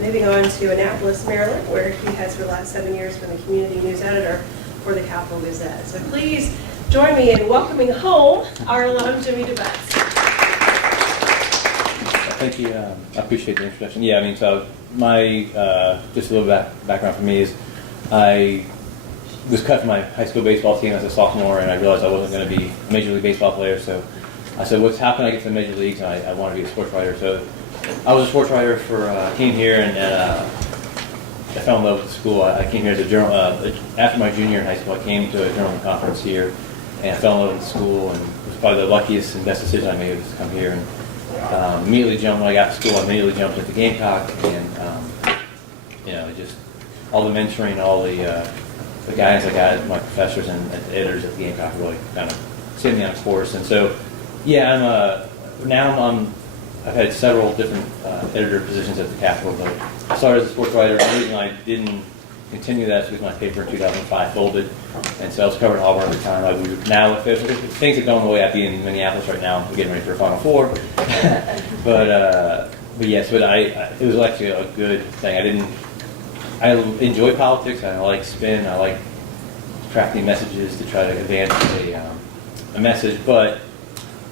moving on to Annapolis, Maryland, where he has for the last 7 years been the community news editor for the Capital Gazette. So please join me in welcoming home our alum, Jimmy DeBetz. Thank you. I appreciate the introduction. Yeah, I mean, so my just a little background for me is I was cut from my high school baseball team as a sophomore, and I realized I wasn't going to be a Major League Baseball player. So I said, how can I get to the Major Leagues? And I want to be a sports writer. So I was a sports writer came here, and I fell in love with the school. I came here as a journal after my junior year in high school. I came to a journalism conference here, and I fell in love with the school, and it was probably the luckiest and best decision I made was to come here. And immediately jumped when I got to school. I immediately jumped at the Gamecock, and just all the mentoring, all the guidance I got, my professors and editors at the Gamecock really kind of set me on a course. And so, yeah, I've had several different editor positions at the Capitol, but I started as a sports writer. The reason I didn't continue that is because my paper in 2005 folded, and so I was covering Auburn at the time. Now, if things are going the way I'd be in Minneapolis right now, I'm getting ready for a Final Four. but yes, it was actually a good thing. I enjoy politics. I like spin. I like crafting messages to try to advance a message, but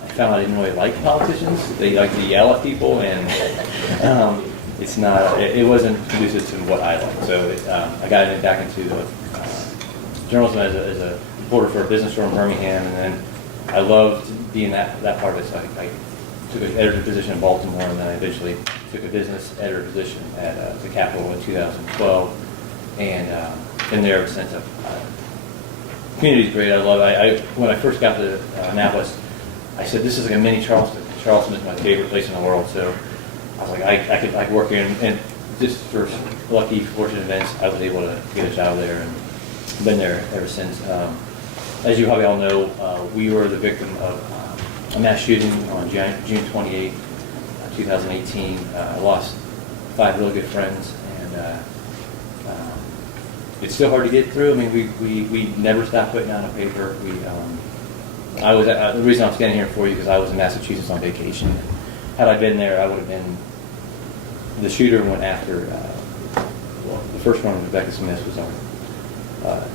I found I didn't really like politicians. They like to yell at people, and it wasn't conducive to what I like. So I got back into journalism as a reporter for a business store in Birmingham, and then I loved being that part of it. So I took an editor position in Baltimore, and then I eventually took a business editor position at the Capitol in 2012, and been there ever since. Community's great. I love it. When I first got to Annapolis, I said, this is like a mini Charleston. Charleston is my favorite place in the world, so I was like, I could work here, and just for lucky, fortunate events, I was able to get a job there, and been there ever since. As you probably all know, we were the victim of a mass shooting on June 28, 2018. I lost 5 really good friends, and it's still hard to get through. I mean, we never stopped putting out a paper. The reason I'm standing here for you because I was in Massachusetts on vacation. Had I been there, I would have been. The shooter went after. The first one, Rebecca Smith, was our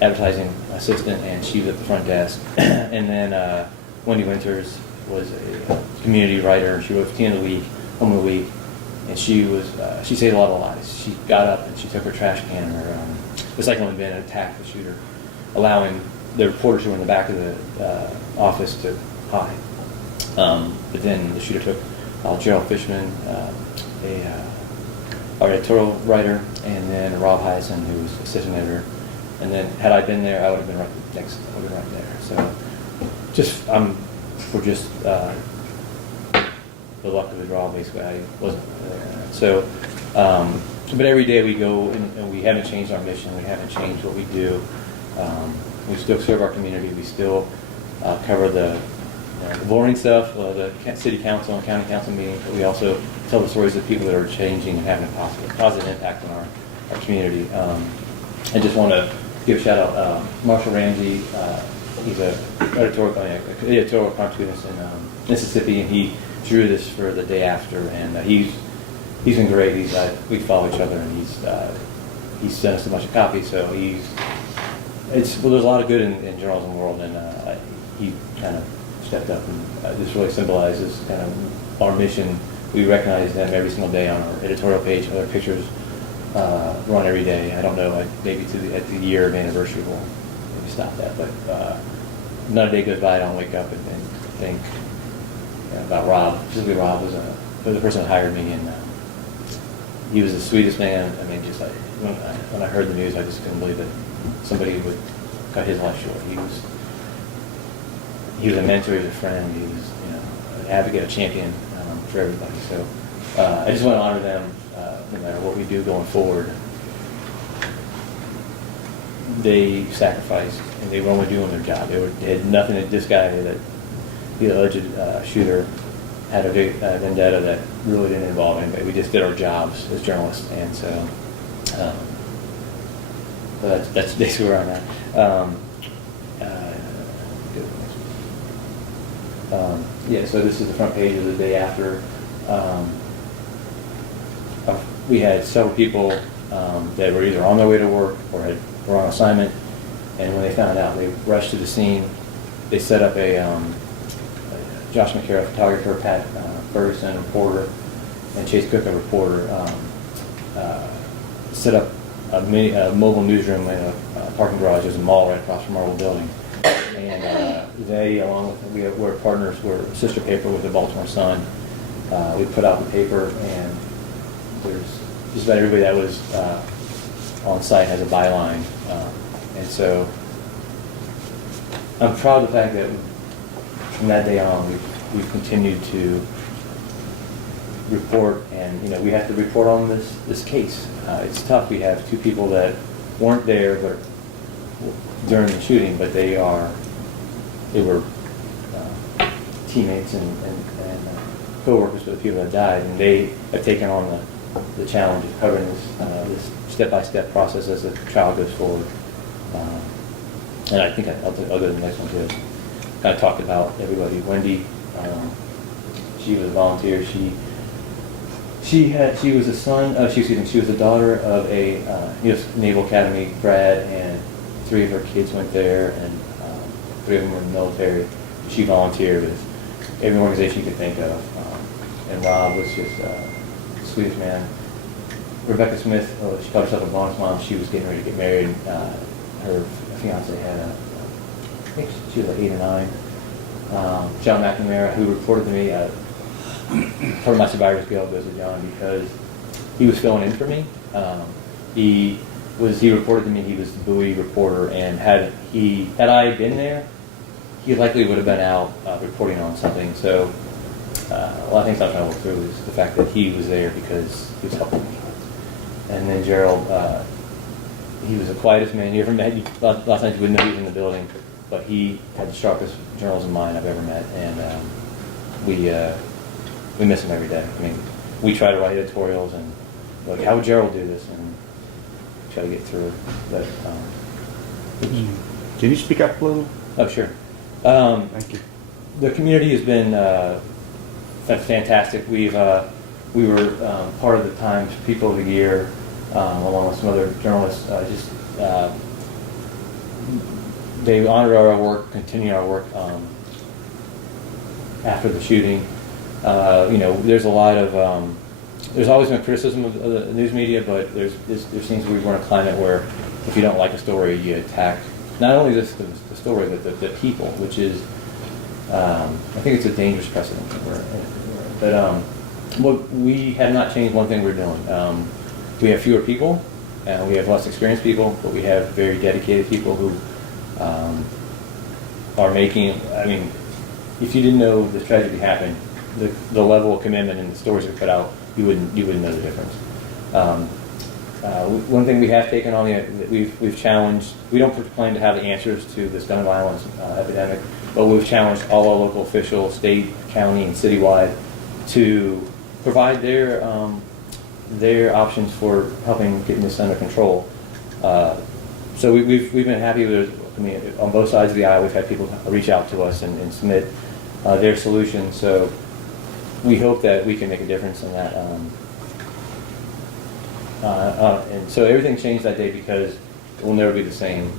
advertising assistant, and she was at the front desk. And then Wendy Winters was a community writer. She wrote for Teen of the Week, Home of the Week, and she saved a lot of lives. She got up and she took her trash can and her recycling bin and attacked the shooter, allowing the reporters who were in the back of the office to hide. But then the shooter took Gerald Fishman, our editorial writer, and then Rob Heisen, who was assistant editor. And then had I been there, I would have been right next. I would have been right there. So for the luck of the draw, basically, I wasn't there. So, but every day we go, and we haven't changed our mission. We haven't changed what we do. We still serve our community. We still cover the boring stuff, the city council and county council meetings, but we also tell the stories of people that are changing and having a positive impact on our community. I just want to give a shout out Marshall Ramsey. He's an editorial cartoonist in Mississippi, and he drew this for the day after, and he's been great. We follow each other, and he's sent us a bunch of copies. So there's a lot of good in journalism world, and he kind of stepped up, and this really symbolizes kind of our mission. We recognize them every single day on our editorial page. Other pictures run every day. I don't know, maybe at the year of anniversary we'll maybe stop that, but not a day goes by I don't wake up and think about Rob. Specifically, Rob was the person that hired me, and he was the sweetest man. I mean, just like when I heard the news, I just couldn't believe that somebody would cut his life short. He was a mentor, he was a friend, he was an advocate, a champion for everybody. So I just want to honor them no matter what we do going forward. They sacrificed, and they were only doing their job. They had nothing. This guy, the alleged shooter, had a vendetta that really didn't involve anybody. We just did our jobs as journalists, and so that's basically where I'm at. So this is the front page of the day after. we had several people that were either on their way to work or were on assignment, and when they found out, they rushed to the scene. They set up a Josh McCarroll, photographer, Pat Ferguson, reporter, and Chase Cook, a reporter, set up a mobile newsroom in a parking garage. There's a mall right across from our old building. And they, along with, we're partners, we're a sister paper with the Baltimore Sun. We put out the paper, and there's just about everybody that was on site has a byline. And so I'm proud of the fact that from that day on, we've continued to report, and we have to report on this case. It's tough. We have two people that weren't there but during the shooting, but they were teammates and co-workers with the people that died, and they have taken on the challenge of covering this step-by-step process as the trial goes forward. And I think I'll go to the next one too. Kind of talked about everybody. Wendy, she was a volunteer. She was a son. She was the daughter of a U.S. Naval Academy grad, and 3 of her kids went there, and 3 of them were in the military. She volunteered with every organization you could think of. And Rob was just the sweetest man. Rebecca Smith, she called herself a bonus mom. She was getting ready to get married. Her fiance had I think she was like 8 or 9. John McNamara, who reported to me, part of my survivor's guilt goes to John because he was filling in for me. He reported to me he was the Bowie reporter, and had I been there, he likely would have been out reporting on something. So a lot of things I'm trying to work through is the fact that he was there because he was helping me. And then Gerald, he was the quietest man you ever met. A lot of times you wouldn't know he was in the building, but he had the sharpest journalism mind I've ever met, and we miss him every day. I mean, we try to write editorials and like, how would Gerald do this, and try to get through it. But can you speak up a little? oh, sure. Thank you. The community has been fantastic. We were part of the Times People of the Year, along with some other journalists. They honored our work, continue our work after the shooting. There's a lot of there's always been criticism of the news media, but there seems to be we're in a climate where if you don't like a story, you attack not only the story but the people, which is I think it's a dangerous precedent. But we have not changed one thing we're doing. We have fewer people, and we have less experienced people, but we have very dedicated people who are making. I mean, if you didn't know this tragedy happened, the level of commitment and the stories we put out, you wouldn't know the difference. One thing we have taken on that we've challenged. We don't claim to have the answers to this gun violence epidemic, but we've challenged all our local officials, state, county, and citywide, to provide their options for helping getting this under control. So we've been happy with. I mean, on both sides of the aisle, we've had people reach out to us and submit their solutions. So we hope that we can make a difference in that. And so everything changed that day because it will never be the same.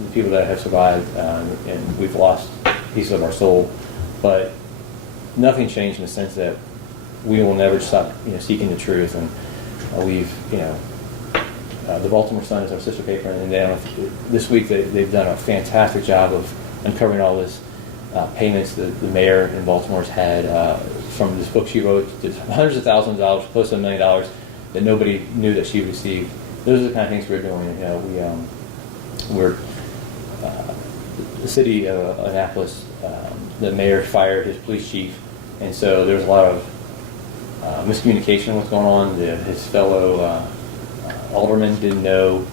The people that have survived, and we've lost pieces of our soul, but nothing changed in the sense that we will never stop, seeking the truth. And the Baltimore Sun is our sister paper, and this week they've done a fantastic job of uncovering all this payments that the mayor in Baltimore's had from this book she wrote, hundreds of thousands of dollars, close to $1 million, that nobody knew that she received. Those are the kind of things we're doing. We're the city of Annapolis. The mayor fired his police chief, and so there's a lot of miscommunication what's going on. His fellow alderman didn't know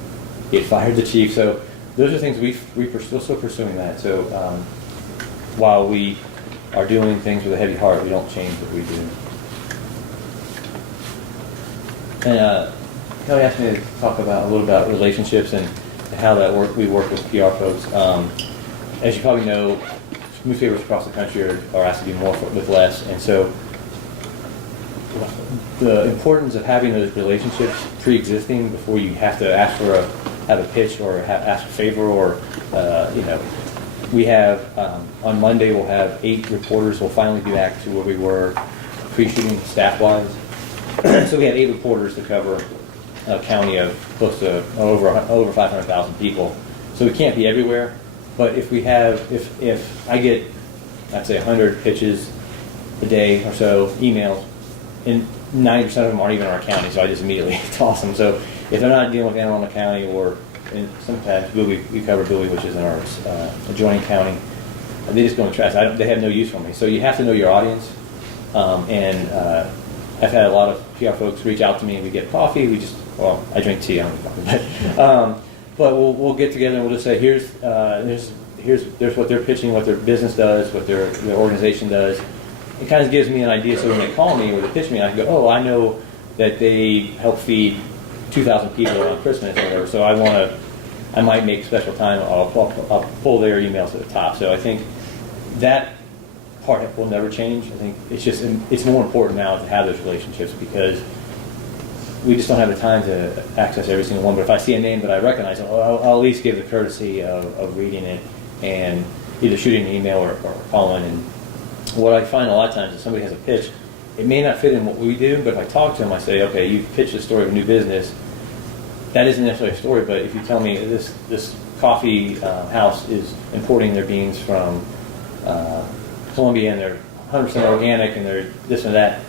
he had fired the chief. So those are things we're still pursuing that. So while we are doing things with a heavy heart, we don't change what we do. And Kelly asked me to talk a little about relationships and how we work with PR folks. As you probably know, newspapers across the country are asked to do more with less, and so the importance of having those relationships pre-existing before you have to ask for have a pitch or ask a favor or we have on Monday we'll have 8 reporters. We'll finally be back to where we were pre-shooting staff-wise. So we had 8 reporters to cover a county of close to over 500,000 people. So we can't be everywhere. But if we have, if I get, I'd say 100 pitches a day or so, emails, and 90% of them aren't even in our county, so I just immediately toss them. So if they're not dealing with Anne Arundel County or sometimes Bowie, we cover Bowie, which is in our adjoining county, they just go in trash. They have no use for me. So you have to know your audience. I've had a lot of PR folks reach out to me and we get coffee. I drink tea. I don't drink coffee. But we'll get together and we'll just say, here's what they're pitching, what their business does, what their organization does. It kind of gives me an idea, so when they call me or they pitch me, I can go, oh, I know that they help feed 2,000 people on Christmas or whatever, so I might make special time, I'll pull their emails to the top. So I think that part will never change. I think it's more important now to have those relationships because we just don't have the time to access every single one. But if I see a name that I recognize, I'll at least give the courtesy of reading it and either shooting an email or calling. And what I find a lot of times is somebody has a pitch. It may not fit in what we do, but if I talk to them, I say, okay, you've pitched a story of a new business. That isn't necessarily a story, but if you tell me this coffee house is importing their beans from Colombia and they're 100% organic and they're this and that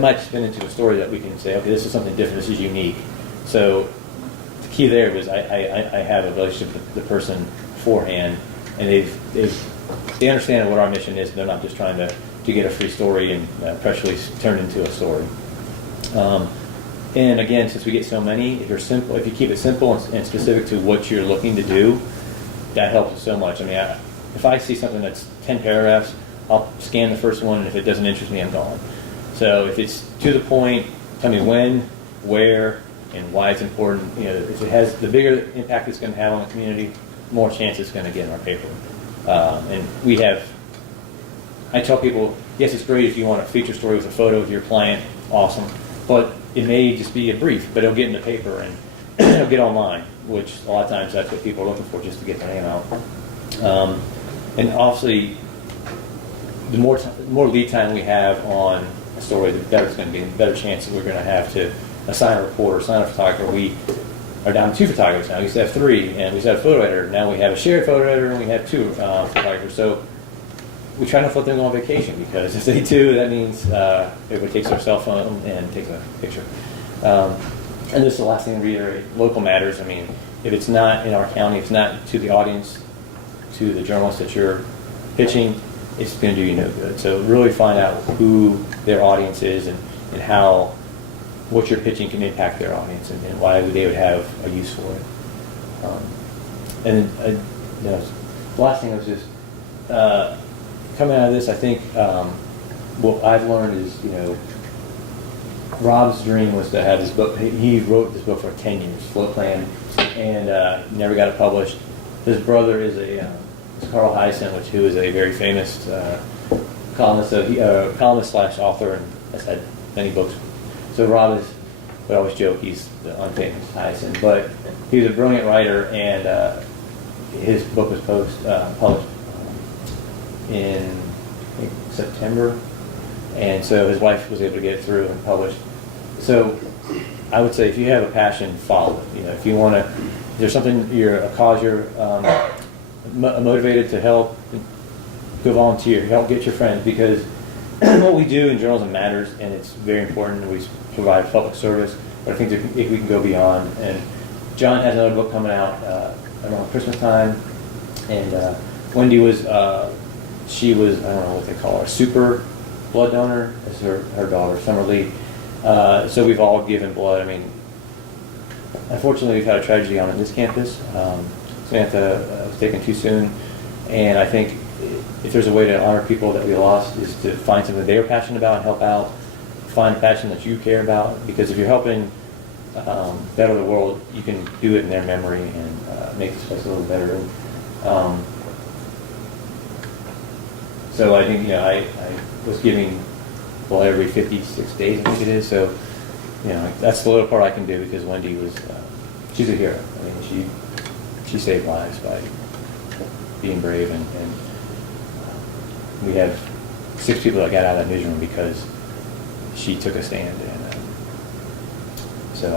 might spin into a story that we can say, okay, this is something different, this is unique. So the key there was I have a relationship with the person beforehand, and they understand what our mission is, and they're not just trying to get a free story and press release turned into a story. And again, since we get so many, if you keep it simple and specific to what you're looking to do, that helps us so much. I mean, if I see something that's 10 paragraphs, I'll scan the first one, and if it doesn't interest me, I'm gone. So if it's to the point, tell me when, where, and why it's important. If it has the bigger impact it's going to have on the community, the more chance it's going to get in our paper. I tell people, yes, it's great if you want a feature story with a photo of your client, awesome. But it may just be a brief, but it'll get in the paper and it'll get online, which a lot of times that's what people are looking for, just to get their name out. And obviously, the more lead time we have on a story, the better it's going to be, the better chance that we're going to have to assign a reporter, assign a photographer. We are down to 2 photographers now. We used to have 3, and we used to have a photo editor. Now we have a shared photo editor, and we have 2 photographers. So we try not to let them go on vacation, because if they do, that means everybody takes their cell phone and takes a picture. And this is the last thing to reiterate. Local matters. I mean, if it's not in our county, if it's not to the audience, to the journalists that you're pitching, it's going to do you no good. So really find out who their audience is and how what you're pitching can impact their audience and why they would have a use for it. The last thing was just coming out of this. I think what I've learned is, Rob's dream was to have this book. He wrote this book for 10 years, Float Plan, and never got it published. His brother is Carl Hyacin, who is a very famous columnist slash author, and has had many books. So Rob we always joke he's the unfamous Hyacin, but he was a brilliant writer, and his book was published in I think September, and so his wife was able to get it through and published. So I would say if you have a passion, follow it. If you want to, if there's something a cause you're motivated to help, go volunteer, help get your friends, because what we do in journalism matters, and it's very important. We provide public service, but I think if we can go beyond. And John has another book coming out around Christmas time, and Wendy she was, I don't know what they call her, super blood donor. That's her daughter, Summer Lee. So we've all given blood. I mean, unfortunately, we've had a tragedy on this campus. Samantha was taken too soon, and I think if there's a way to honor people that we lost, is to find something they're passionate about and help out. Find a passion that you care about, because if you're helping better the world, you can do it in their memory and make this place a little better. So I think I was giving well, every 56 days, I think it is. So, you know, that's the little part I can do because Wendy was, she's a hero. I mean, she saved lives by being brave, and we have 6 people that got out of that newsroom because she took a stand. And so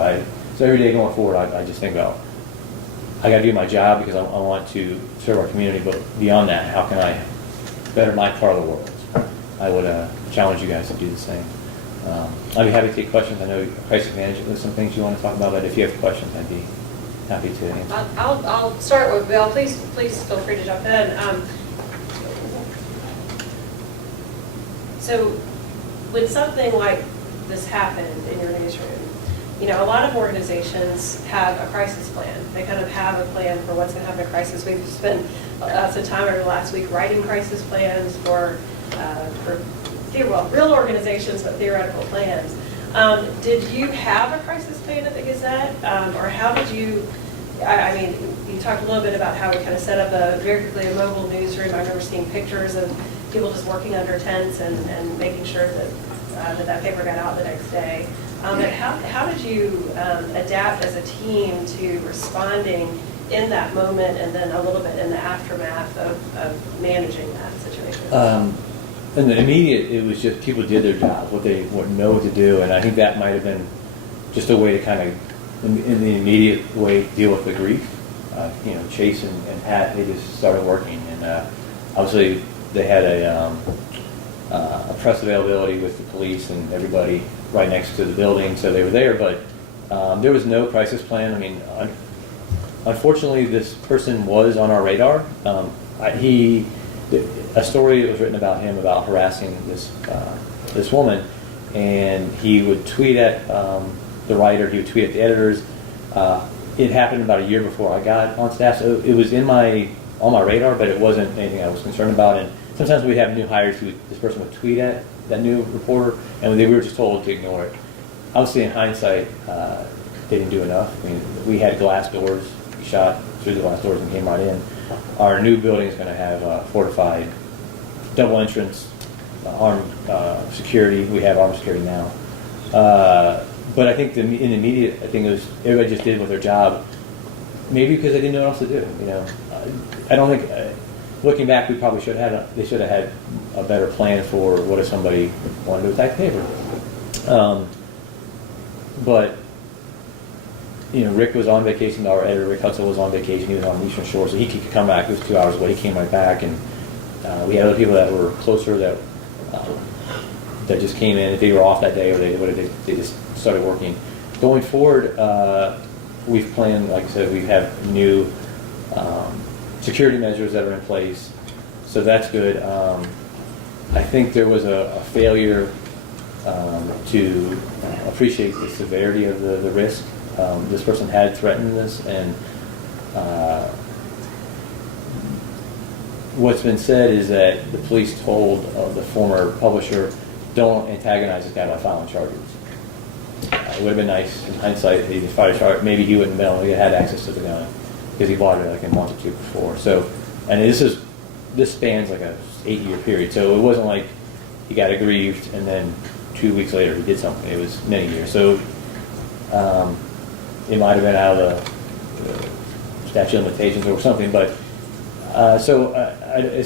every day going forward, I just think about, I got to do my job because I want to serve our community, but beyond that, how can I better my part of the world? I would challenge you guys to do the same. I'd be happy to take questions. I know crisis management, there's some things you want to talk about, but if you have questions, I'd be happy to answer. I'll start with Bill. Please feel free to jump in. So when something like this happened in your newsroom, you know, a lot of organizations have a crisis plan. They kind of have a plan for what's going to happen in a crisis. We've spent some time over the last week writing crisis plans for real organizations, but theoretical plans. Did you have a crisis plan at the Gazette? Or how did you, I mean, you talked a little bit about how we kind of set up very quickly a mobile newsroom. I remember seeing pictures of people just working under tents and making sure that that paper got out the next day. But how did you adapt as a team to responding in that moment and then a little bit in the aftermath of managing that situation? In the immediate, it was just people did their job, what they know what to do, and I think that might have been just a way to kind of, in the immediate way, deal with the grief. You know, Chase and Pat, they just started working, and obviously they had a press availability with the police and everybody right next to the building, so they were there, but there was no crisis plan. I mean, unfortunately, this person was on our radar. A story was written about him about harassing this woman, and he would tweet at the writer, he would tweet at the editors. It happened about a year before I got on staff, so it was on my radar, but it wasn't anything I was concerned about. And sometimes we'd have new hires this person would tweet at that new reporter, and we were just told to ignore it. Obviously, in hindsight, they didn't do enough. I mean, we had glass doors. We shot through the glass doors and came right in. Our new building is going to have fortified double entrance, armed security. We have armed security now. But I think in the immediate, I think it was everybody just did with their job, maybe because they didn't know what else to do. You know, I don't think. Looking back, we probably they should have had a better plan for what if somebody wanted to attack the paper. But you know, Rick was on vacation. Our editor, Rick Hudson, was on vacation. He was on the Eastern Shore, so he could come back. It was 2 hours away. He came right back, and we had other people that were closer that just came in. If they were off that day, or they just started working. Going forward, we've planned, like I said, we have new security measures that are in place, so that's good. I think there was a failure to appreciate the severity of the risk. This person had threatened this, and what's been said is that the police told the former publisher, don't antagonize this guy by filing charges. It would have been nice in hindsight, he just filed a charge. Maybe he wouldn't have known he had access to the gun because he bought it like a month or two before. So, and this spans like a 8-year period. So it wasn't like he got aggrieved and then 2 weeks later he did something. It was many years. So it might have been out of the statute of limitations or something. But as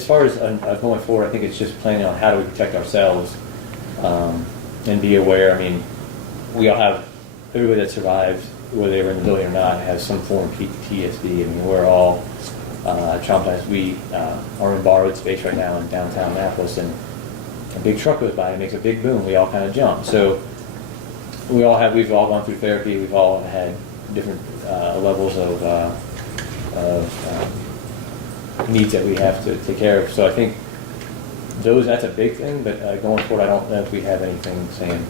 far as going forward, I think it's just planning on how do we protect ourselves and be aware. I mean, we all have, everybody that survived, whether they were in the building or not, has some form of PTSD. I mean, we're all traumatized. We are in borrowed space right now in downtown Annapolis, and a big truck goes by and makes a big boom. We all kind of jump. So we've all gone through therapy. We've all had different levels of needs that we have to take care of. So I think that's a big thing, but going forward, I don't know if we have anything saying,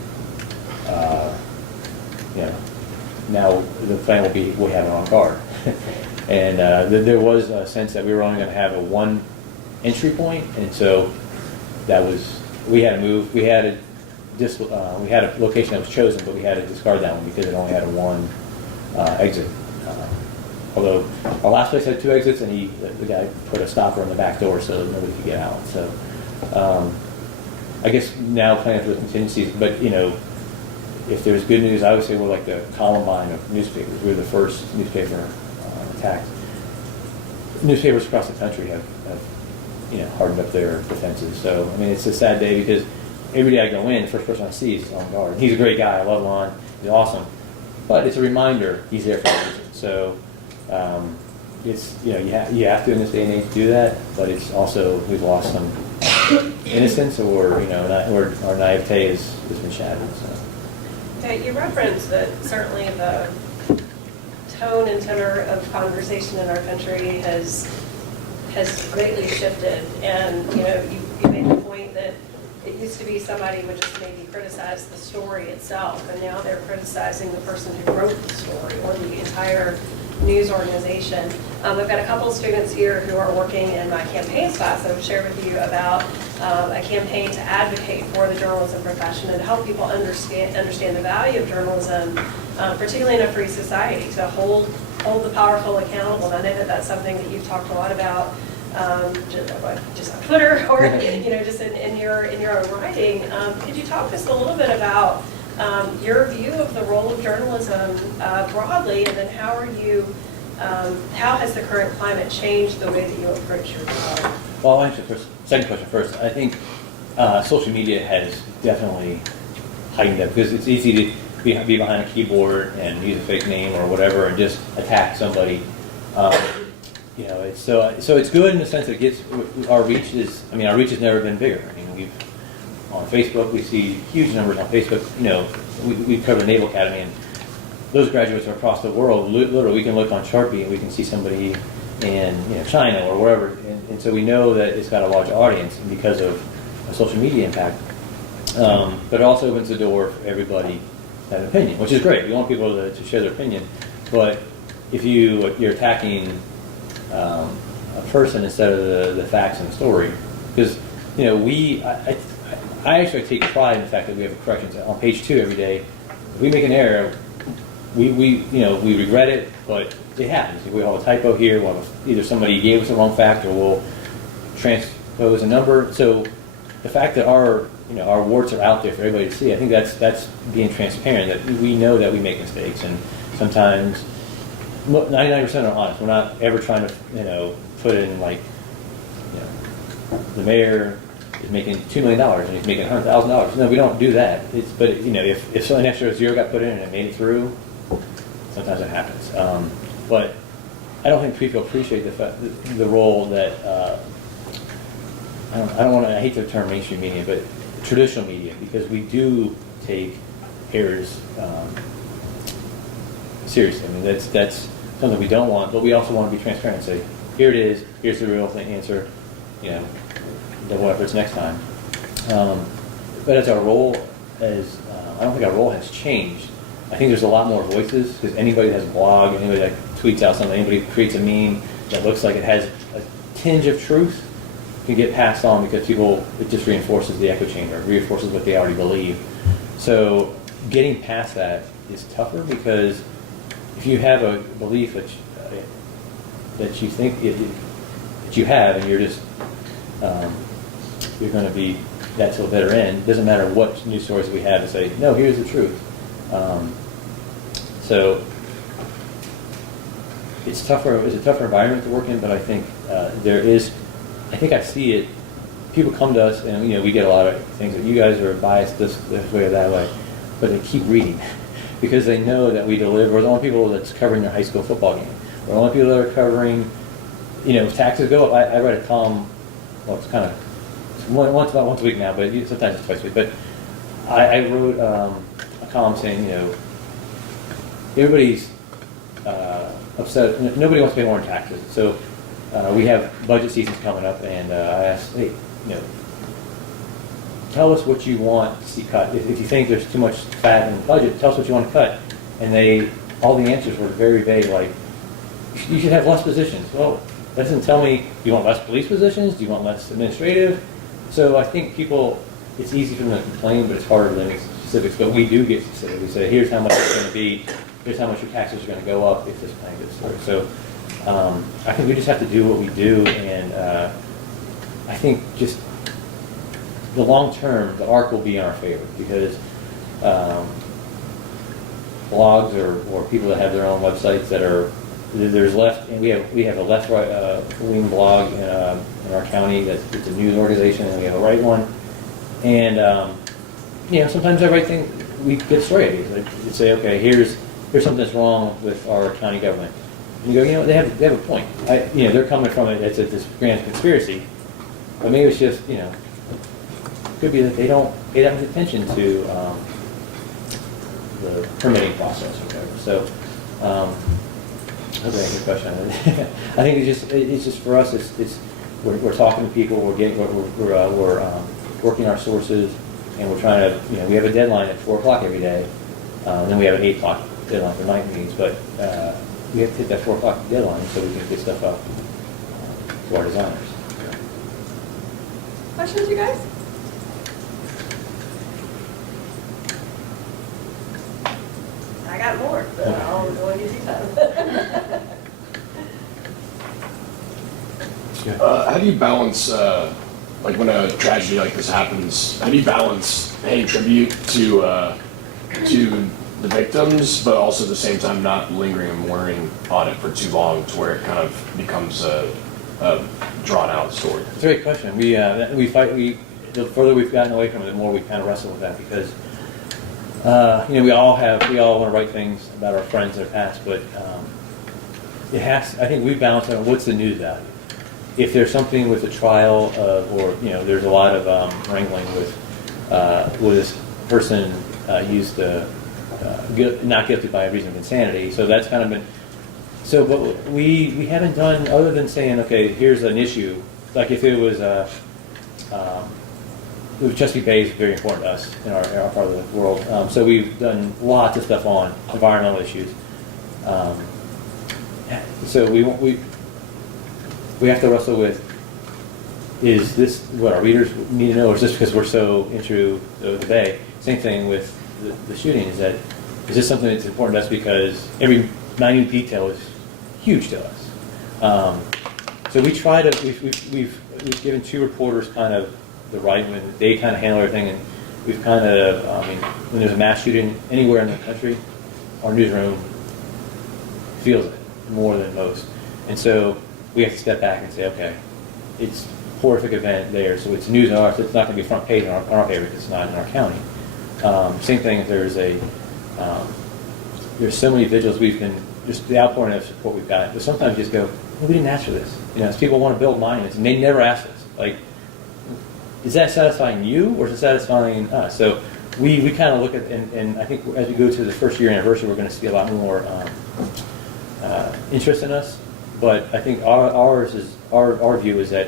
now the plan will be we have it on guard. And there was a sense that we were only going to have a one entry point, and so we had to move. We had a location that was chosen, but we had to discard that one because it only had a one exit. Although our last place had 2 exits, and the guy put a stopper on the back door so nobody could get out. So I guess now planning for the contingencies, but if there's good news, I would say we're like the Columbine of newspapers. We're the first newspaper attacked. Newspapers across the country have hardened up their defenses. So, I mean, it's a sad day because every day I go in, the first person I see is Lon Guard. He's a great guy. I love Lon. He's awesome. But it's a reminder he's there for a reason. So, it's, you have to in this day and age do that, but it's also, we've lost some innocence or our naivete has been shattered. So. Okay, you referenced that certainly the tone and tenor of conversation in our country has greatly shifted, and you made the point that it used to be somebody would just maybe criticize the story itself, and now they're criticizing the person who wrote the story or the entire news organization. I've got a couple of students here who are working in my campaigns class. I would share with you about a campaign to advocate for the journalism profession and to help people understand the value of journalism, particularly in a free society, to hold the powerful accountable. And I know that that's something that you've talked a lot about just on Twitter or just in your own writing. Could you talk to us a little bit about your view of the role of journalism broadly, and then how has the current climate changed the way that you approach your job? Well, I'll answer the second question first. I think social media has definitely heightened that because it's easy to be behind a keyboard and use a fake name or whatever and just attack somebody. It's so it's good in the sense that it gets our reach has never been bigger. I mean, on Facebook we see huge numbers on Facebook. We cover the Naval Academy, and those graduates are across the world. Literally, we can look on Sharpie and we can see somebody in China or wherever, and so we know that it's got a large audience because of a social media impact. But it also opens the door for everybody to have an opinion, which is great. We want people to share their opinion, but if you're attacking a person instead of the facts and the story, because I actually take pride in the fact that we have corrections on page 2 every day. If we make an error, we regret it, but it happens. If we have a typo here, either somebody gave us the wrong fact or we'll transpose a number. So the fact that our warts are out there for everybody to see, I think that's being transparent, that we know that we make mistakes, and sometimes 99% are honest. We're not ever trying to put in the mayor is making $2 million and he's making $100,000. No, we don't do that. But if an extra zero got put in and it made it through, sometimes it happens. But I don't think people appreciate the role that I hate the term mainstream media, but traditional media, because we do take errors seriously. I mean, that's something we don't want, but we also want to be transparent and say, here it is, here's the real answer, double efforts next time. But as our role I don't think our role has changed. I think there's a lot more voices, because anybody that has a blog, anybody that tweets out something, anybody who creates a meme that looks like it has a tinge of truth can get passed on, because it just reinforces the echo chamber, it reinforces what they already believe. So getting past that is tougher, because if you have a belief that you think that you have, and you're just you're going to be that till a better end. It doesn't matter what news stories we have to say, no, here's the truth. So it's a tougher environment to work in, but I think I think I see it. People come to us, and we get a lot of things that you guys are biased this way or that way, but they keep reading because they know that we deliver. We're the only people that's covering their high school football game. We're the only people that are covering, if taxes go up. I write a column. Well, it's kind of once a week now, but sometimes it's twice a week. But I wrote a column saying, everybody's upset. Nobody wants to pay more in taxes. So we have budget seasons coming up, and I asked, hey, tell us what you want to see cut. If you think there's too much fat in the budget, tell us what you want to cut. And all the answers were very vague, like, you should have less positions. Well, that doesn't tell me, do you want less police positions? Do you want less administrative? So I think it's easy for them to complain, but it's harder to make specifics. But we do get specific. We say, here's how much it's going to be. Here's how much your taxes are going to go up if this plan gets through. So I think we just have to do what we do. And I think just the long term, the arc will be in our favor because blogs or people that have their own websites that are there's left, and we have a left wing blog in our county that's it's a news organization, and we have a right one, and sometimes I write things, we get story ideas. Like you say, okay, here's something that's wrong with our county government, and you go, they have a point. They're coming from it. It's this grand conspiracy, but maybe it's just it could be that they don't pay that much attention to the permitting process or whatever. So. That's a good question. I think it's just for us. We're talking to people. We're working our sources, and we're trying to. We have a deadline at 4 o'clock every day. And then we have an 8 o'clock deadline for night meetings. But we have to hit that 4 o'clock deadline so we can get stuff up to our designers. Questions, you guys? I got more, but I'll go into detail. How do you balance, like when a tragedy like this happens, how do you balance paying tribute to the victims, but also at the same time not lingering and mourning on it for too long to where it kind of becomes a drawn out story? It's a great question. We the further we've gotten away from it, the more we kind of wrestle with that because we all want to write things about our friends that are passed, but I think we balance on what's the news value. If there's something with a trial, or there's a lot of wrangling with this person used to not guilty by reason of insanity, so that's kind of been. So, but we haven't done other than saying, okay, here's an issue. Like if it was Chesapeake Bay is very important to us in our part of the world. So we've done lots of stuff on environmental issues. So we have to wrestle with, is this what our readers need to know, or is this because we're so into the Bay? Same thing with the shooting, is this something that's important to us because every minute detail is huge to us. So we try to, we've given 2 reporters kind of the right when they kind of handle everything, and we've kind of, when there's a mass shooting anywhere in the country, our newsroom feels it more than most. And so we have to step back and say, okay, it's a horrific event there, so it's news and arts. It's not going to be front page in our paper because it's not in our county. Same thing if there's there's so many vigils we've been, just the outpouring of support we've got, but sometimes you just go, well, we didn't ask for this. People want to build monuments, and they never asked us. Like, is that satisfying you, or is it satisfying us? So we kind of look at, and I think as we go to the first year anniversary, we're going to see a lot more interest in us. But I think our view is that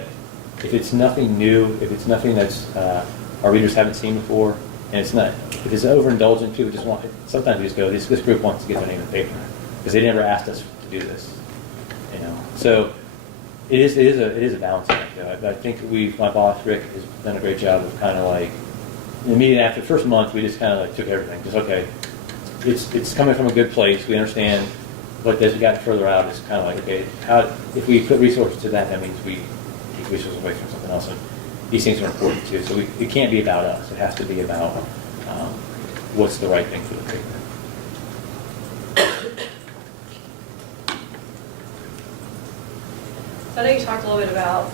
if it's nothing new, if it's nothing that's our readers haven't seen before, and it's not, if it's overindulgent, people just want. Sometimes we just go, this group wants to get their name in the paper because they never asked us to do this. So it is a balancing act. I think my boss Rick has done a great job of kind of like immediately after the first month we just kind of like took everything. Just okay, it's coming from a good place. We understand, but as we got further out, it's kind of like okay, if we put resources to that means we take resources away from something else. And these things are important too. So it can't be about us. It has to be about what's the right thing for the paper. So I know you talked a little bit about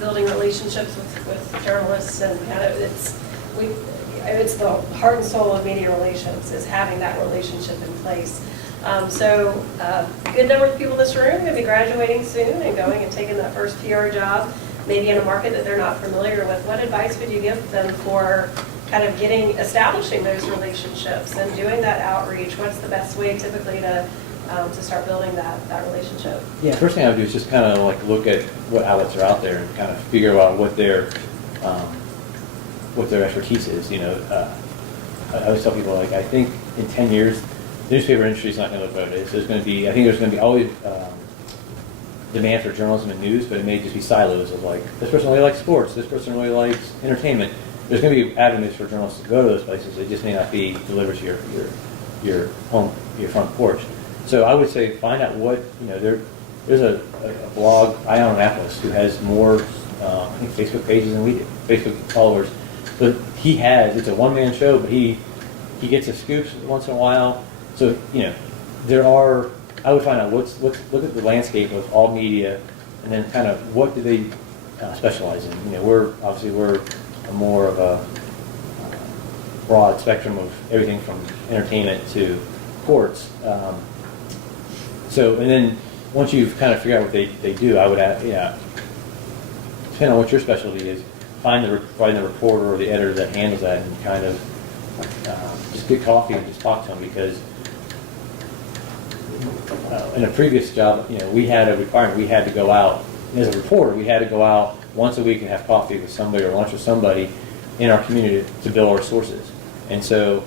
building relationships with journalists, and kind of it's the heart and soul of media relations is having that relationship in place. So a good number of people in this room are going to be graduating soon and going and taking that first PR job, maybe in a market that they're not familiar with. What advice would you give them for kind of establishing those relationships and doing that outreach? What's the best way typically to start building that relationship? Yeah, first thing I would do is just kind of like look at what outlets are out there and kind of figure out what their expertise is. I always tell people, like, I think in 10 years, the newspaper industry is not going to look what it is. I think there's going to be always demand for journalism and news, but it may just be silos of like, this person really likes sports, this person really likes entertainment. There's going to be avenues for journalists to go to those places. It just may not be delivered to your home, your front porch. So I would say find out what, there's a blog, Ion Annapolis, who has more, I think, Facebook pages than we do, Facebook followers. but it's a one-man show, but he gets the scoops once in a while. So, I would find out look at the landscape of all media, and then kind of what do they specialize in. We're more of a broad spectrum of everything from entertainment to sports. And then once you've kind of figured out what they do, I would add, depending on what your specialty is, find the reporter or the editor that handles that, and kind of just get coffee and just talk to them, because in a previous job, we had a requirement. We had to go out, as a reporter, we had to go out once a week and have coffee with somebody or lunch with somebody in our community to build our sources. And so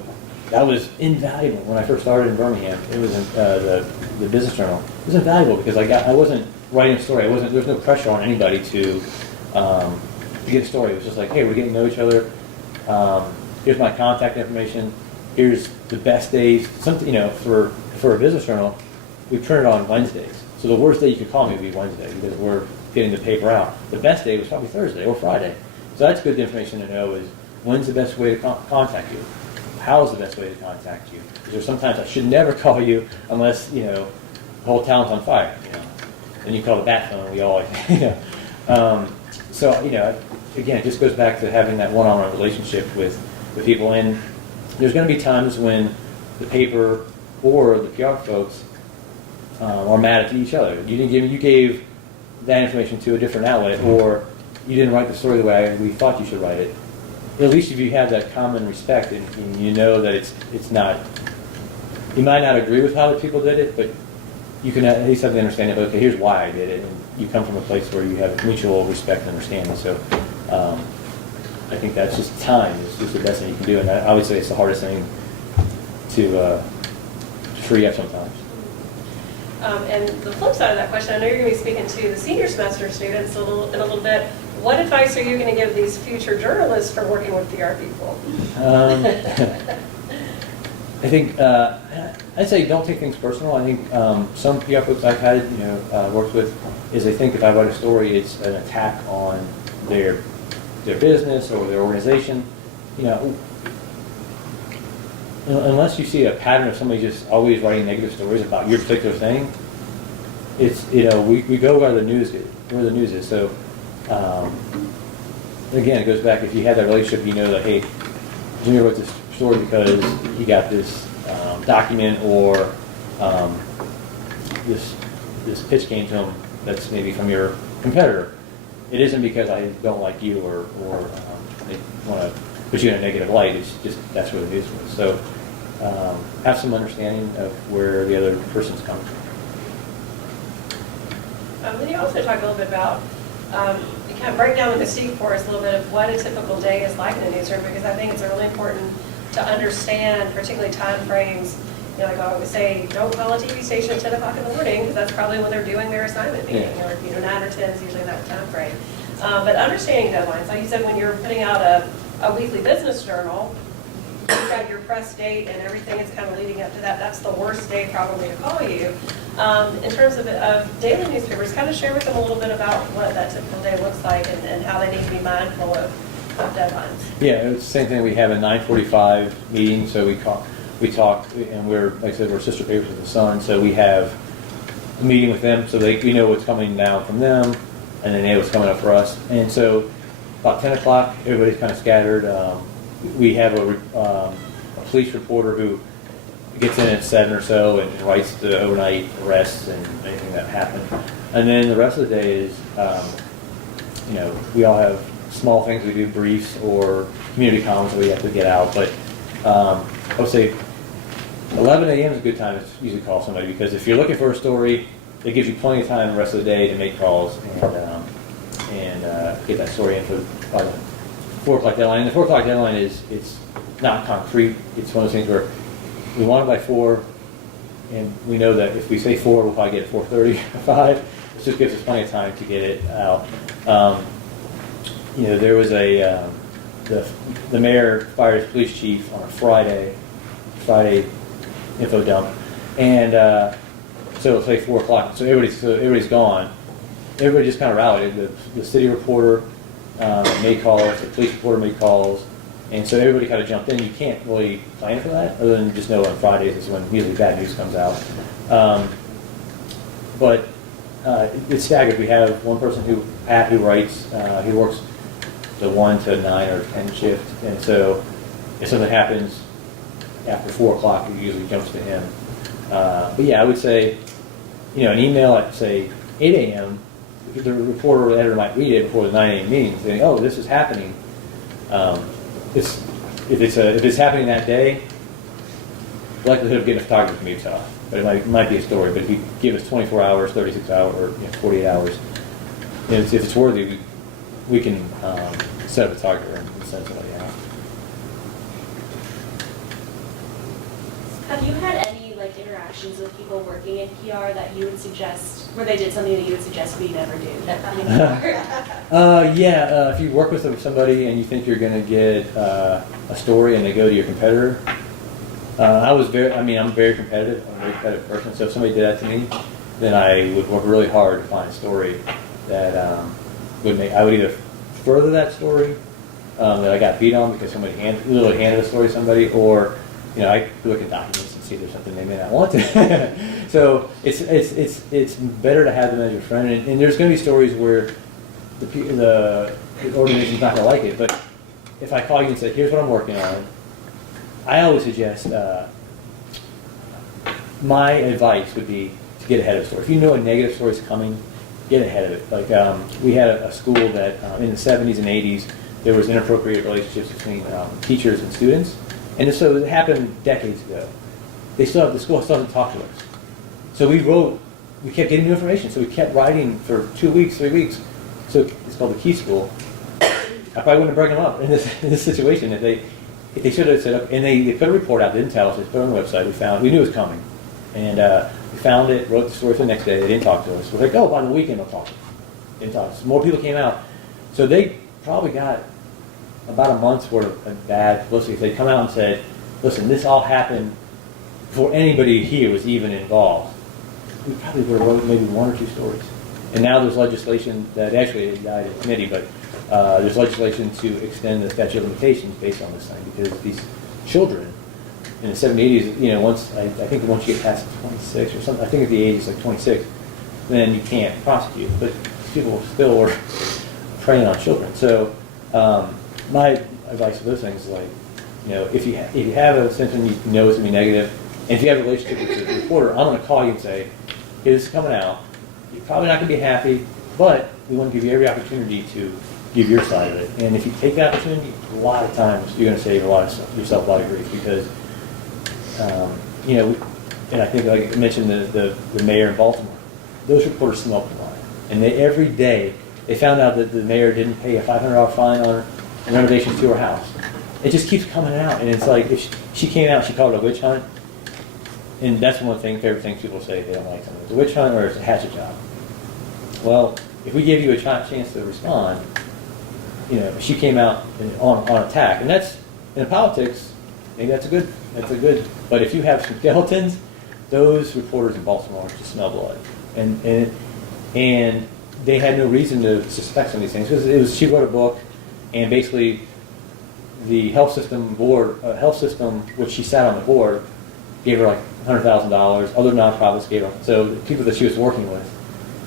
that was invaluable. When I first started in Birmingham, it was in the Business Journal. It was invaluable because I wasn't writing a story. There was no pressure on anybody to get a story. It was just like, hey, we're getting to know each other. Here's my contact information. Here's the best days. For a Business Journal, we print it on Wednesdays. So the worst day you could call me would be Wednesday, because we're getting the paper out. The best day was probably Thursday or Friday. So that's good information to know, is when's the best way to contact you? How's the best way to contact you? Because sometimes I should never call you unless, the whole town's on fire. Then you call the bat phone, we always, So, again, it just goes back to having that one-on-one relationship with people. And there's going to be times when the paper or the PR folks are mad at each other. You gave that information to a different outlet, or you didn't write the story the way we thought you should write it. At least if you have that common respect, and you know that it's not, you might not agree with how the people did it, but you can at least have the understanding of, okay, here's why I did it, and you come from a place where you have mutual respect and understanding. So I think that's just time. It's just the best thing you can do, and I would say it's the hardest thing to free up sometimes. And the flip side of that question, I know you're going to be speaking to the senior semester students in a little bit. What advice are you going to give these future journalists for working with PR people? I think I'd say don't take things personal. I think some PR folks I've had worked with is they think if I write a story, it's an attack on their business or their organization. Unless you see a pattern of somebody just always writing negative stories about your particular thing, it's we go where the news is. So again, it goes back, if you have that relationship, that, hey, Jimmy wrote this story because he got this document or this pitch came to him that's maybe from your competitor. It isn't because I don't like you or they want to put you in a negative light. It's just that's where the news was. So have some understanding of where the other person's coming from. Then you also talk a little bit about, you kind of break down with the Steve for us a little bit of what a typical day is like in the newsroom, because I think it's really important to understand, particularly time frames. Like I always say, don't call a TV station at 10 o'clock in the morning, because that's probably when they're doing their assignment meeting. Yeah. Or 9 or 10 is usually that time frame. But understanding deadlines, like you said, when you're putting out a weekly business journal, you've got your press date and everything is kind of leading up to that. That's the worst day probably to call you. In terms of daily newspapers, kind of share with them a little bit about what that typical day looks like and how they need to be mindful of deadlines. Yeah, it's the same thing. We have a 9:45 meeting, so we talk, and like I said, we're sister papers with the Sun, so we have a meeting with them, so we know what's coming down from them, and then they know what's coming up for us. And so about 10 o'clock, everybody's kind of scattered. We have a police reporter who gets in at 7 or so and writes the overnight arrests and anything that happened. And then the rest of the day is, we all have small things we do, briefs or community columns that we have to get out. But I would say 11 a.m. is a good time to usually call somebody, because if you're looking for a story, it gives you plenty of time the rest of the day to make calls and get that story in for the 4 o'clock deadline. And the 4 o'clock deadline it's not concrete. It's one of those things where we want it by 4, and we know that if we say 4, we'll probably get it 4:30 or 5. It just gives us plenty of time to get it out. There was the mayor fired his police chief on a Friday info dump, and so it'll say 4 o'clock. So everybody's gone. Everybody just kind of rallied. The city reporter made calls. The police reporter made calls. And so everybody kind of jumped in. You can't really plan for that, other than just know on Fridays is when usually bad news comes out. But it's staggered. We have one person Pat, who writes, he works the 1 to 9 or 10 shift. And so if something happens after 4 o'clock, it usually jumps to him. But yeah, I would say, an email at, say, 8 a.m., the reporter or editor might read it before the 9 a.m. meeting, saying, "Oh, this is happening." If it's happening that day, the likelihood of getting a photographer can be tough. But it might be a story. But if you give us 24 hours, 36 hours, or 48 hours, if it's worthy, we can set up a photographer and send somebody out. Have you had any interactions with people working in PR that you would suggest, where they did something that you would suggest we never do anymore? Yeah, if you work with somebody and you think you're going to get a story and they go to your competitor, I'm very competitive. I'm a very competitive person. So if somebody did that to me, then I would work really hard to find a story that I would either further that story that I got beat on because somebody literally handed a story to somebody, or I look at documents and see if there's something they may not want to. So it's better to have them as your friend. And there's going to be stories where the organization's not going to like it. But if I call you and say, "Here's what I'm working on," I always suggest my advice would be to get ahead of the story. If you know a negative story is coming, get ahead of it. Like we had a school that in the 70s and 80s there was inappropriate relationships between teachers and students. And so it happened decades ago. The school still doesn't talk to us. So we kept getting new information. So we kept writing for 2 weeks, 3 weeks. So it's called the Key School. I probably wouldn't have brought them up in this situation if they should have said, okay, and they put a report out. They didn't tell us. They put it on the website. We knew it was coming. And we found it, wrote the story for the next day. They didn't talk to us. We're like, oh, by the weekend they'll talk to us. Didn't talk to us. More people came out. So they probably got about a month's worth of bad publicity. If they'd come out and said, "Listen, this all happened before anybody here was even involved," we probably would have wrote maybe 1 or 2 stories. And now there's legislation that actually it died in committee, but there's legislation to extend the statute of limitations based on this thing, because these children in the 70s, 80s, I think once you get past 26 or something, I think at the age is like 26, then you can't prosecute. But people still were preying on children. So my advice for those things is if you have a symptom you know it's going to be negative, and if you have a relationship with the reporter, I'm going to call you and say, "Hey, this is coming out. You're probably not going to be happy, but we want to give you every opportunity to give your side of it." And if you take the opportunity, a lot of times you're going to save yourself a lot of grief, because and I think, like I mentioned, the mayor in Baltimore, those reporters smoked the line, and every day they found out that the mayor didn't pay a $500 fine on renovations to her house. It just keeps coming out, and it's like if she came out, she called it a witch hunt, and that's one of the favorite things people say they don't like something. It's a witch hunt or it's a hatchet job. Well, if we gave you a chance to respond, she came out on attack, and that's in politics. Maybe that's a good. But if you have some skeletons, those reporters in Baltimore just smell blood, and they had no reason to suspect some of these things, because she wrote a book, and basically the health system, which she sat on the board, gave her like $100,000. Other nonprofits gave her. So the people that she was working with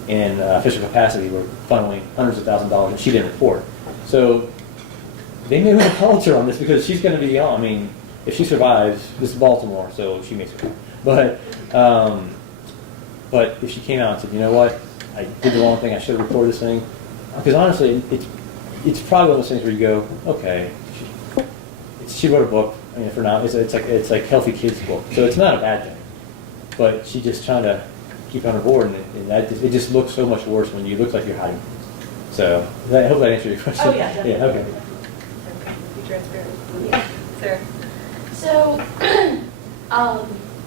in official capacity were funneling hundreds of thousands of dollars, and she didn't report. So they may win a Pulitzer on this, because she's going to be on. I mean, if she survives, this is Baltimore, so she makes it. But if she came out and said, "You know what, I did the wrong thing. I should have reported this thing," because honestly, it's probably one of those things where you go, okay, she wrote a book. I mean, for now, it's like Healthy Kids book, so it's not a bad thing. But she's just trying to keep on her board, and it just looks so much worse when you look like you're hiding things. So I hope that answered your question. Oh, yeah, definitely. Yeah, okay. Be transparent. Yeah. Sarah? So,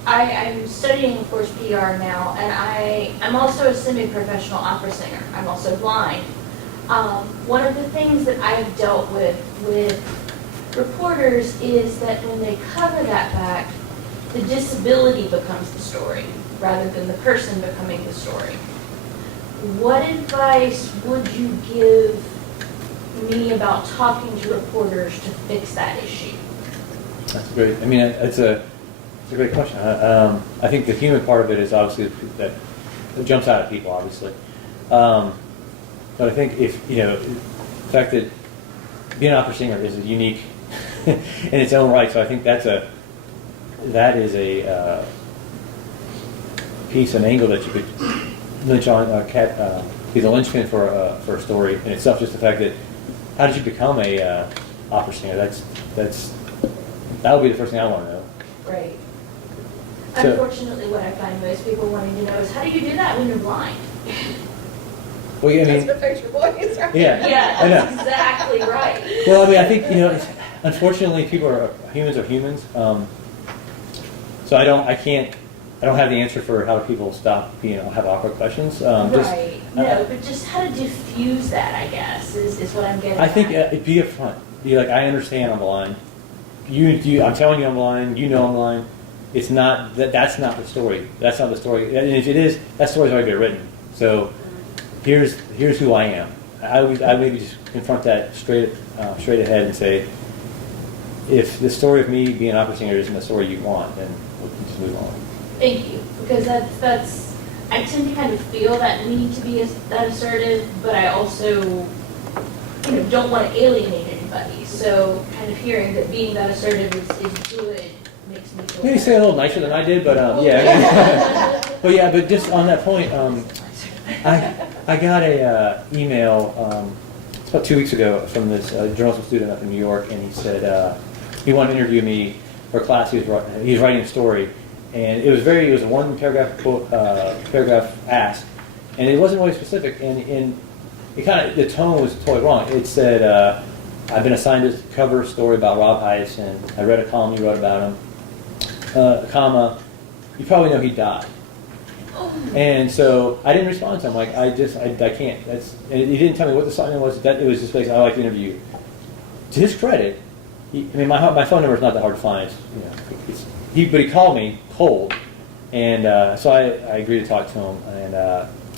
I'm studying, of course, PR now, and I'm also a semi-professional opera singer. I'm also blind. One of the things that I have dealt with reporters is that when they cover that fact, the disability becomes the story rather than the person becoming the story. What advice would you give me about talking to reporters to fix that issue? That's great. I mean, it's a great question. I think the human part of it is obviously that it jumps out at people, obviously. But I think if, the fact that being an opera singer is unique in its own right, so I think that is a piece, an angle that you could lynch on, be the linchpin for a story in itself. Just the fact that how did you become a opera singer? That would be the first thing I want to know. Right. So- Unfortunately, what I find most people wanting to know is, how do you do that when you're blind? Well, I That's mean, what affects your voice, right? yeah, Yeah, I know. that's exactly right. Well, I mean, I think unfortunately, humans are humans. So I don't have the answer for how people stop have awkward questions. Right. No, but just how to diffuse that, I guess, is what I'm getting I think at. be upfront. Be like, I understand I'm blind. I'm telling you I'm blind. You know I'm blind. It's not that's not the story. That's not the story. And if it is, that story's already been written. So here's who I am. I would maybe just confront that straight ahead and say, if the story of me being an opera singer isn't the story you want, then we can just move on. Thank you, because that's I tend to kind of feel that need to be that assertive, but I also don't want to alienate anybody. So kind of hearing that being that assertive is good makes me feel Maybe better. say a little nicer than I did, but yeah. But just on that point, I got a email it's about 2 weeks ago from this journalism student up in New York, and he said he wanted to interview me for a class he was writing a story, and it was a one paragraph ask, and it wasn't really specific, and it the tone was totally wrong. It said, I've been assigned to cover a story about Rob Heiss, and I read a column you wrote about him, you probably know he died. And so I didn't respond to him. Like, I can't. And he didn't tell me what the assignment was. It was just basically, I like to interview you. To his credit, my phone number is not that hard to find. But he called me cold, and so I agreed to talk to him.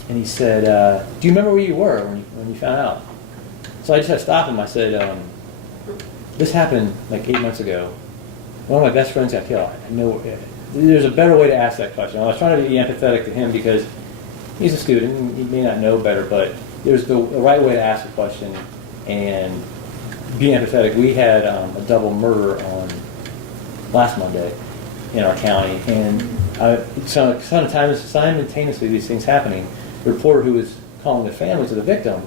And he said, "Do you remember where you were when you found out?" So I just had to stop him. I said, "This happened like 8 months ago. One of my best friends got killed. I know there's a better way to ask that question." I was trying to be empathetic to him because he's a student and he may not know better, but there's the right way to ask the question and be empathetic. We had a double murder on last Monday in our county, and simultaneously these things happening, the reporter who was calling the families of the victims,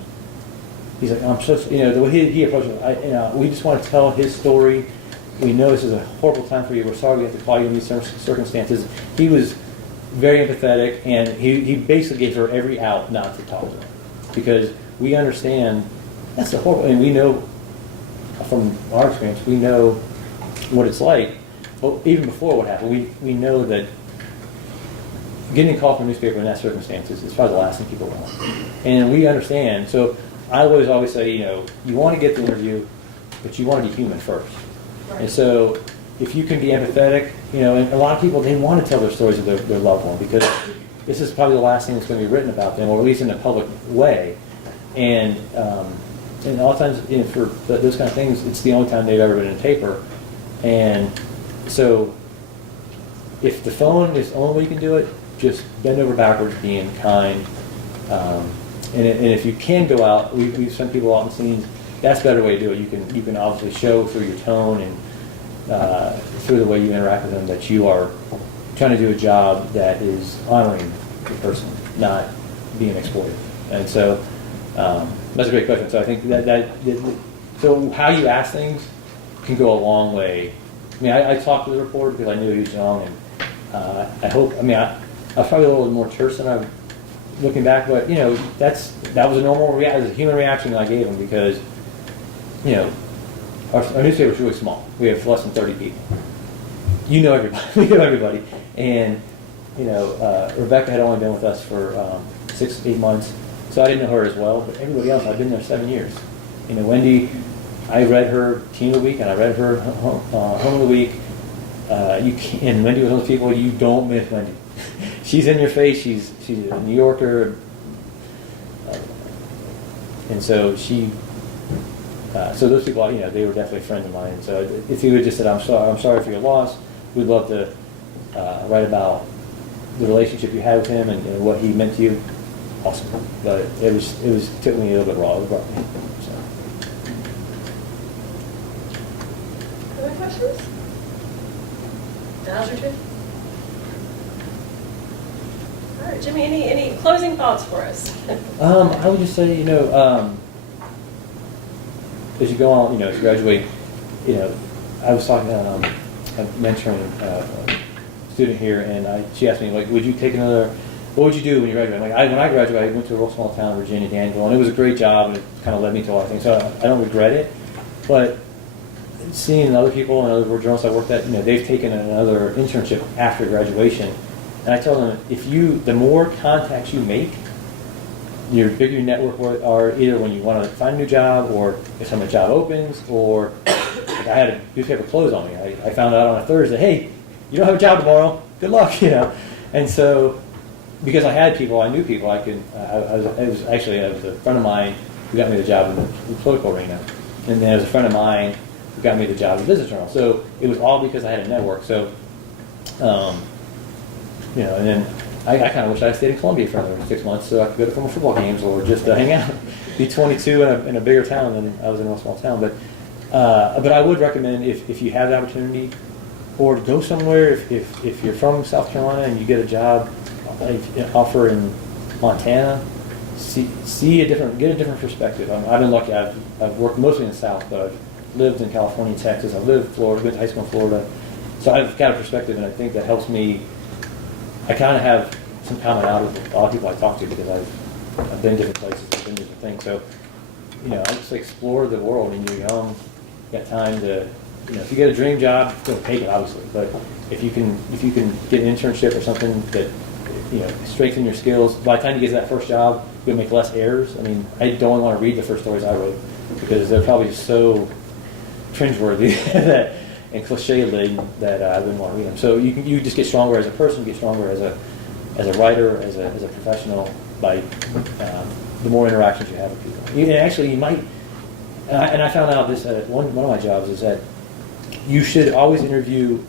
he's like, "I'm so," the way he approached it, we just want to tell his story. We know this is a horrible time for you. We're sorry we have to call you in these circumstances. He was very empathetic, and he basically gave her every out not to talk to him, because we understand that's a horrible, and we know from our experience, we know what it's like. But even before what happened, we know that getting a call from a newspaper in that circumstances is probably the last thing people want. And we understand. So I always say, you want to get the interview, but you want to be human first. Right. And so if you can be empathetic, and a lot of people, they want to tell their stories of their loved one, because this is probably the last thing that's going to be written about them, or at least in a public way. And a lot of times, for those kind of things, it's the only time they've ever been in a paper. And so if the phone is the only way you can do it, just bend over backwards, being kind. And if you can go out, we've sent people out in scenes. That's a better way to do it. You can obviously show through your tone and through the way you interact with them that you are trying to do a job that is honoring the person, not being exploitive. And so that's a great question. So I think so how you ask things can go a long way. I mean, I talked to the reporter because I knew he was young, and I was probably a little more terse than I looking back, but that was a normal reaction, a human reaction that I gave him, because our newspaper is really small. We have less than 30 people. You know everybody. We know everybody, and Rebecca had only been with us for 6-8 months, so I didn't know her as well. But everybody else, I've been there 7 years. Wendy, I read her Team of the Week, and I read her Home of the Week. And Wendy was one of those people you don't miss. Wendy, she's in your face. She's a New Yorker, and so she So those people, they were definitely friends of mine. So if you would just said, I'm sorry for your loss, we'd love to write about the relationship you had with him and what he meant to you. Awesome. But it took me a little bit raw. It brought me. So. Other questions? Giles or Jim? All right, Jimmy, any closing thoughts for us? I would just say, as you go on, as you graduate, I was talking to a mentoring student here, and she asked me, like, what would you do when you graduate? Like, when I graduated, I went to a real small town in Virginia, Danville, and it was a great job, and it kind of led me to a lot of things, so I don't regret it. But seeing other people and other journalists I worked at, they've taken another internship after graduation, and I tell them, the more contacts you make, your bigger your network are either when you want to find a new job or if some job opens, or like I had a newspaper close on me. I found out on a Thursday, hey, you don't have a job tomorrow, good luck, And so, because I knew people, I was a friend of mine who got me the job in the political arena. And then there was a friend of mine who got me the job in the Business Journal. So it was all because I had a network. So, and then I kind of wish I stayed in Columbia for another 6 months so I could go to some football games or just hang out. Be 22 in a bigger town than I was in a small town. But I would recommend if you have the opportunity, or go somewhere if you're from South Carolina and you get a job offer in Montana, get a different perspective. I've been lucky. I've worked mostly in the South, but I've lived in California and Texas. I've lived in Florida, went to high school in Florida. So I've got a perspective, and I think that helps me. I kind of have some commonality with a lot of people I talk to because I've been different places, I've been different things. So, I just explore the world. When you're young, you got time to, if you get a dream job, you're going to take it, obviously. But if you can get an internship or something that, strengthen your skills, by the time you get to that first job, you'll make less errors. I mean, I don't want to read the first stories I wrote because they're probably so cringeworthy and cliche-laden that I wouldn't want to read them. So you just get stronger as a person, you get stronger as a writer, as a professional by the more interactions you have with people. And actually, you might. And I found out this at one of my jobs is that you should always interview.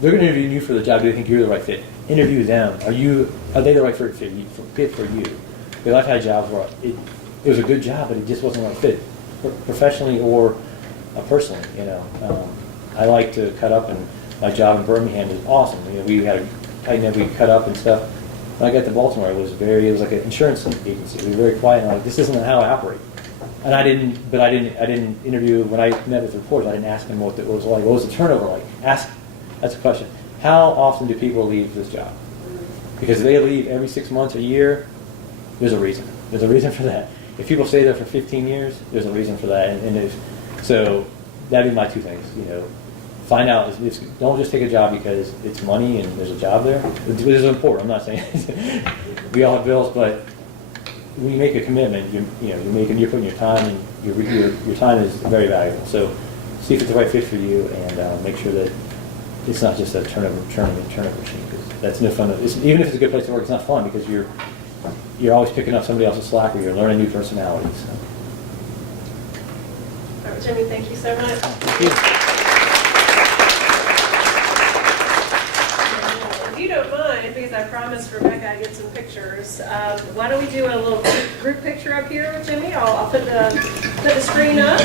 They're going to interview you for the job. Do they think you're the right fit? Interview them. Are they the right fit for you? Because I've had jobs where it was a good job, but it just wasn't the right fit, professionally or personally. I like to cut up, and my job in Birmingham is awesome. We had a tight net, we cut up and stuff. When I got to Baltimore, it was like an insurance agency. We were very quiet, and I'm like, this isn't how I operate. And I didn't interview when I met with reporters. I didn't ask them what it was like. What was the turnover like? That's a question. How often do people leave this job? Because if they leave every 6 months, a year, there's a reason. There's a reason for that. If people stay there for 15 years, there's a reason for that. So that'd be my two things. Find out. Don't just take a job because it's money and there's a job there. It is important. I'm not saying we all have bills, but when you make a commitment, you're putting your time, and your time is very valuable. So see if it's the right fit for you, and make sure that it's not just a turnover machine. Because that's no fun. Even if it's a good place to work, it's not fun because you're always picking up somebody else's slack, or you're learning new personalities. So. All right, Jimmy, thank you so much. Thank you. If you don't mind, because I promised Rebecca I'd get some pictures, why don't we do a little group picture up here with Jimmy? I'll put the screen up.